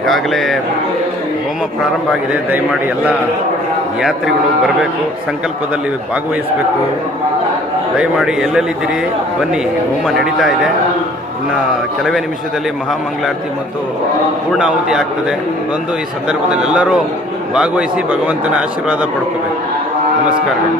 ಈಗಾಗಲೇ ಹೋಮ ಪ್ರಾರಂಭ ಆಗಿದೆ. ದಯಮಾಡಿ ಎಲ್ಲ ಯಾತ್ರಿಗಳು ಬರಬೇಕು, ಸಂಕಲ್ಪದಲ್ಲಿ ಭಾಗವಹಿಸಬೇಕು. ದಯಮಾಡಿ ಎಲ್ಲೆಲ್ಲಿದ್ದೀರಿ ಬನ್ನಿ, ಹೋಮ ನಡೀತಾ ಇದೆ. ಇನ್ನು ಕೆಲವೇ ನಿಮಿಷದಲ್ಲಿ ಮಹಾಮಂಗಳಾರತಿ ಮತ್ತು ಪೂರ್ಣಾಹುತಿ ಆಗ್ತದೆ. ಬಂದು ಈ ಸಂದರ್ಭದಲ್ಲಿ ಎಲ್ಲರೂ ಭಾಗವಹಿಸಿ ಭಗವಂತನ ಆಶೀರ್ವಾದ ಪಡ್ಕೋಬೇಕು. ನಮಸ್ಕಾರಗಳು.